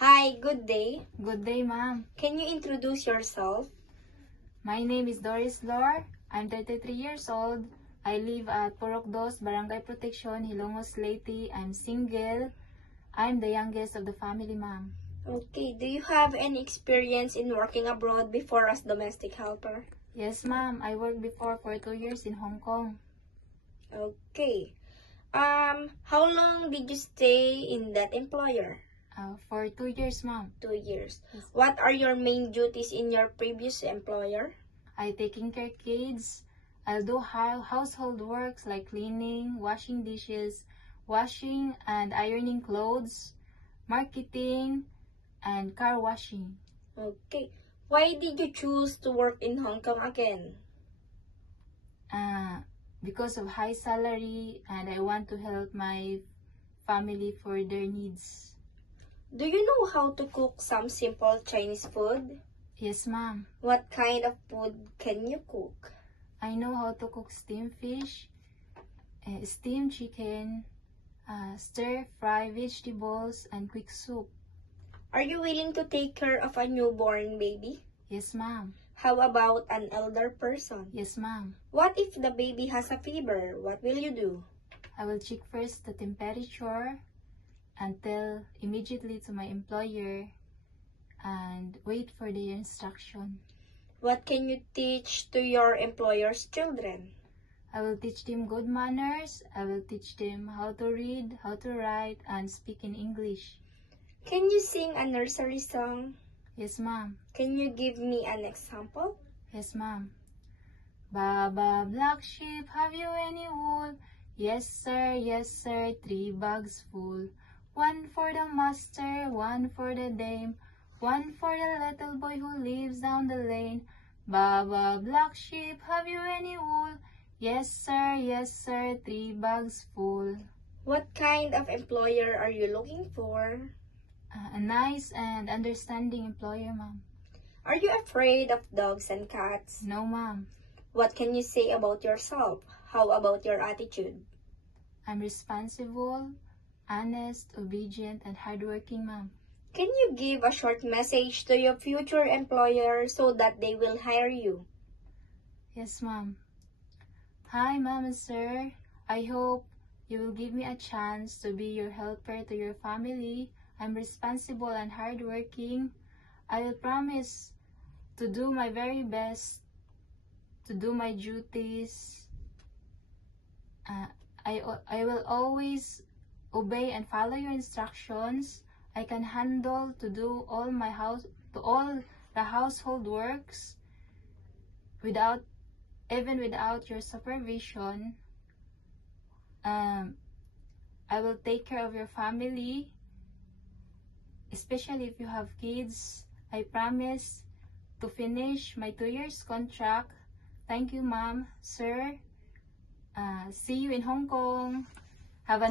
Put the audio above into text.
Hi, good day. Good day, ma'am. Can you introduce yourself? My name is Doris Lor. I'm 33 years old. I live at Purok Dos, Barangay Protection, Hilongos, Leyte. I'm single. I'm the youngest of the family, ma'am. Okay, do you have any experience in working abroad before as domestic helper? Yes, ma'am. I worked before for 2 years in Hong Kong. Okay. How long did you stay in that employer? For 2 years, ma'am. 2 years. Yes. What are your main duties in your previous employer? I taking care kids. I'll do household works like cleaning, washing dishes, washing and ironing clothes, marketing, and car washing. Okay. Why did you choose to work in Hong Kong again? Because of high salary, and I want to help my family for their needs. Do you know how to cook some simple Chinese food? Yes, ma'am. What kind of food can you cook? I know how to cook steamed fish, steamed chicken, stir-fry vegetables, and quick soup. Are you willing to take care of a newborn baby? Yes, ma'am. How about an elder person? Yes, ma'am. What if the baby has a fever? What will you do? I will check first the temperature and tell immediately to my employer and wait for their instruction. What can you teach to your employer's children? I will teach them good manners. I will teach them how to read, how to write, and speak in English. Can you sing a nursery song? Yes, ma'am. Can you give me an example? Yes, ma'am. Baba, black sheep, have you any wool? Yes, sir, 3 bags full. 1 for the master, 1 for the dame, 1 for the little boy who lives down the lane. Baba, black sheep, have you any wool? Yes, sir, 3 bags full. What kind of employer are you looking for? A nice and understanding employer, ma'am. Are you afraid of dogs and cats? No, ma'am. What can you say about yourself? How about your attitude? I'm responsible, honest, obedient, and hardworking, ma'am. Can you give a short message to your future employer so that they will hire you? Yes, ma'am. Hi, ma'am and sir. I hope you will give me a chance to be your helper to your family. I'm responsible and hardworking. I will promise to do my very best to do my duties. I will always obey and follow your instructions. I can handle to do all the household works without your supervision. I will take care of your family, especially if you have kids. I promise to finish my 2 years contract. Thank you, ma'am, sir. See you in Hong Kong. Have a